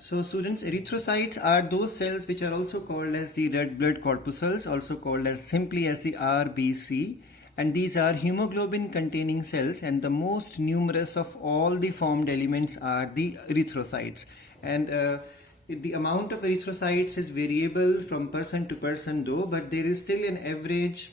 So students, erythrocytes are those cells which are also called as the red blood corpuscles, also called as simply as the RBC, and these are hemoglobin containing cells, and the most numerous of all the formed elements are the erythrocytes. And the amount of erythrocytes is variable from person to person though, but there is still an average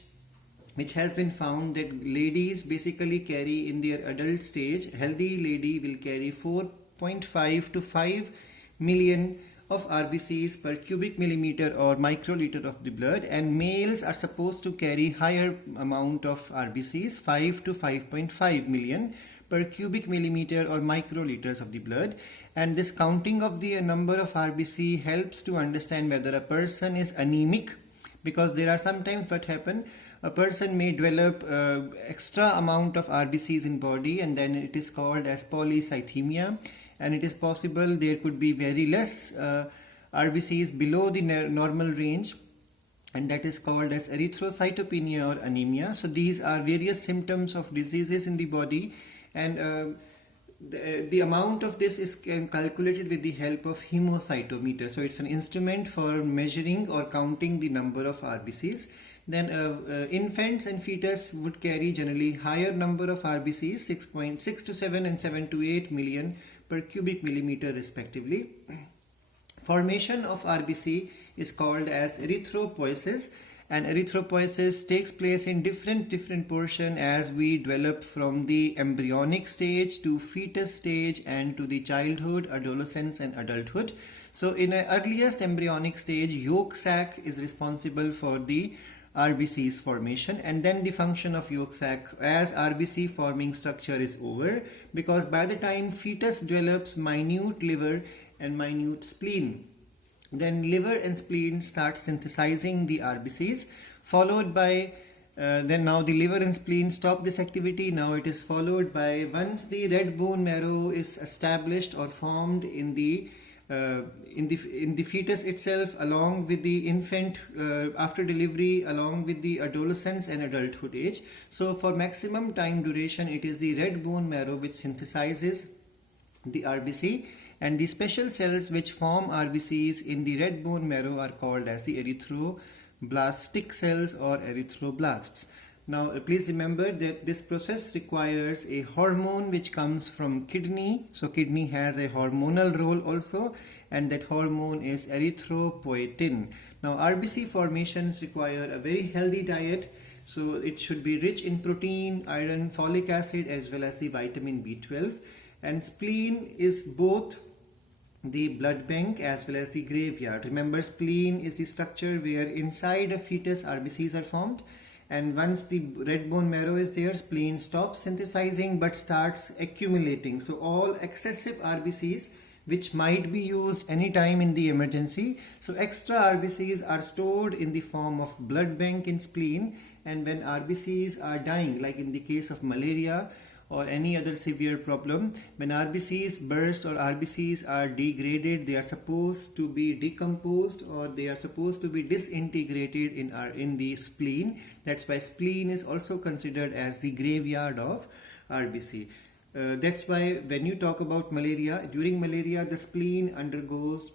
which has been found that ladies basically carry in their adult stage, healthy lady will carry 4.5 to 5 million of RBCs per cubic millimeter or microliter of the blood, and males are supposed to carry higher amount of RBCs, 5 to 5.5 million per cubic millimeter or microliters of the blood. And this counting of the number of RBC helps to understand whether a person is anemic, because there are sometimes what happen, a person may develop extra amount of RBCs in body, and then it is called as polycythemia, and it is possible there could be very less RBCs below the normal range, and that is called as erythrocytopenia or anemia. So these are various symptoms of diseases in the body, and the amount of this is calculated with the help of hemocytometer. So it's an instrument for measuring or counting the number of RBCs. Then infants and fetus would carry generally higher number of RBCs, 6.6 to 7 and 7 to 8 million per cubic millimeter respectively. Formation of RBC is called as erythropoiesis, and erythropoiesis takes place in different portion as we develop from the embryonic stage to fetus stage and to the childhood, adolescence and adulthood. So in the earliest embryonic stage, yolk sac is responsible for the RBC's formation, and then the function of yolk sac as RBC forming structure is over, because by the time fetus develops minute liver and minute spleen, then liver and spleen start synthesizing the RBCs, followed by then now the liver and spleen stop this activity. Now it is followed by, once the red bone marrow is established or formed in the fetus itself, along with the infant after delivery, along with the adolescence and adulthood age. So for maximum time duration, it is the red bone marrow which synthesizes the RBC, and the special cells which form RBCs in the red bone marrow are called as the erythroblastic cells or erythroblasts. Now please remember that this process requires a hormone which comes from kidney. So kidney has a hormonal role also, and that hormone is erythropoietin. Now RBC formations require a very healthy diet, so it should be rich in protein, iron, folic acid as well as the vitamin B12. And spleen is both the blood bank as well as the graveyard. Remember, spleen is the structure where inside a fetus RBCs are formed, and once the red bone marrow is there, spleen stops synthesizing but starts accumulating. So all excessive RBCs which might be used anytime in the emergency, so extra RBCs are stored in the form of blood bank in spleen, and when RBCs are dying, like in the case of malaria or any other severe problem, when RBCs burst or RBCs are degraded, they are supposed to be decomposed or they are supposed to be disintegrated in the spleen. That's why spleen is also considered as the graveyard of RBC. That's why when you talk about malaria, during malaria the spleen undergoes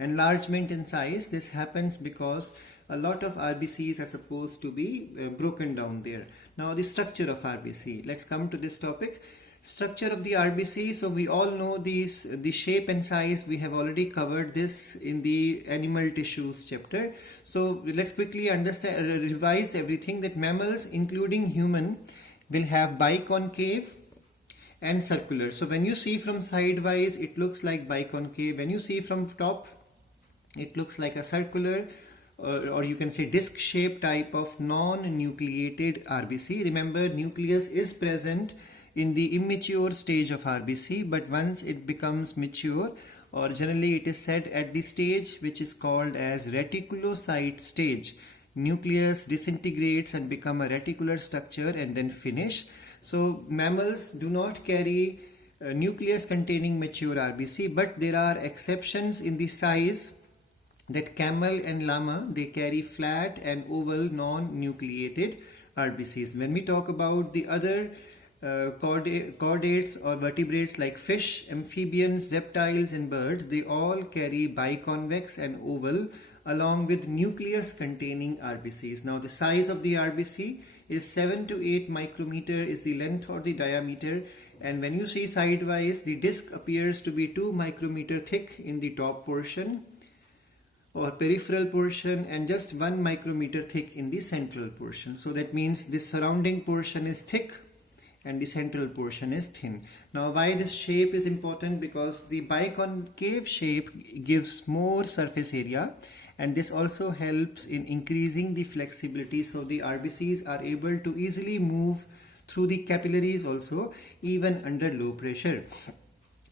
enlargement in size. This happens because a lot of RBCs are supposed to be broken down there. Now the structure of RBC. Let's come to this topic. Structure of the RBC. So we all know the shape and size. We have already covered this in the animal tissues chapter. So let's quickly understand, revise everything, that mammals including human will have biconcave and circular. So when you see from sidewise, it looks like biconcave. When you see from top, it looks like a circular or you can say disc shaped type of non-nucleated RBC. Remember, nucleus is present in the immature stage of RBC, but once it becomes mature, or generally it is said at the stage which is called as reticulocyte stage, nucleus disintegrates and become a reticular structure and then finish. So mammals do not carry nucleus containing mature RBC, but there are exceptions in the size, that camel and llama, they carry flat and oval non-nucleated RBCs. When we talk about the other chordates or vertebrates like fish, amphibians, reptiles and birds, they all carry biconvex and oval along with nucleus containing RBCs. Now the size of the RBC is 7 to 8 micrometer is the length or the diameter, and when you see sidewise, the disc appears to be 2 micrometer thick in the top portion or peripheral portion and just 1 micrometer thick in the central portion. So that means this surrounding portion is thick and the central portion is thin. Now why this shape is important? Because the biconcave shape gives more surface area, and this also helps in increasing the flexibility, so the RBCs are able to easily move through the capillaries also, even under low pressure.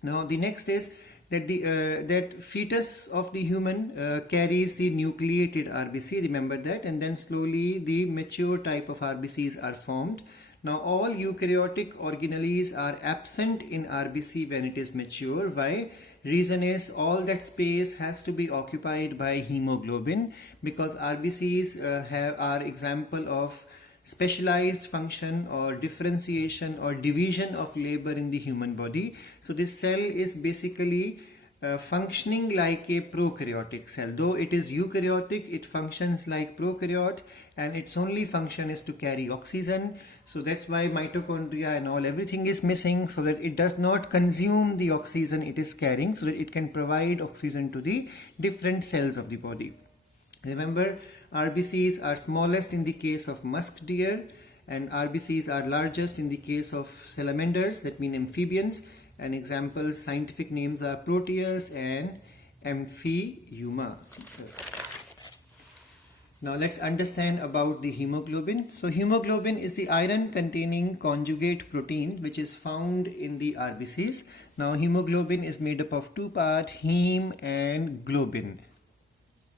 Now the next is that that fetus of the human carries the nucleated RBC, remember that, and then slowly the mature type of RBCs are formed. Now all eukaryotic organelles are absent in RBC when it is mature. Why? Reason is all that space has to be occupied by hemoglobin, because RBCs are example of specialized function or differentiation or division of labor in the human body. So this cell is basically functioning like a prokaryotic cell. Though it is eukaryotic, it functions like prokaryote, and its only function is to carry oxygen. So that's why mitochondria and all, everything is missing, so that it does not consume the oxygen it is carrying, so that it can provide oxygen to the different cells of the body. Remember, RBCs are smallest in the case of musk deer, and RBCs are largest in the case of salamanders, that mean amphibians, and examples, scientific names are Proteus and Amphiuma. Now let's understand about the hemoglobin. So hemoglobin is the iron containing conjugate protein which is found in the RBCs. Now hemoglobin is made up of two parts, heme and globin.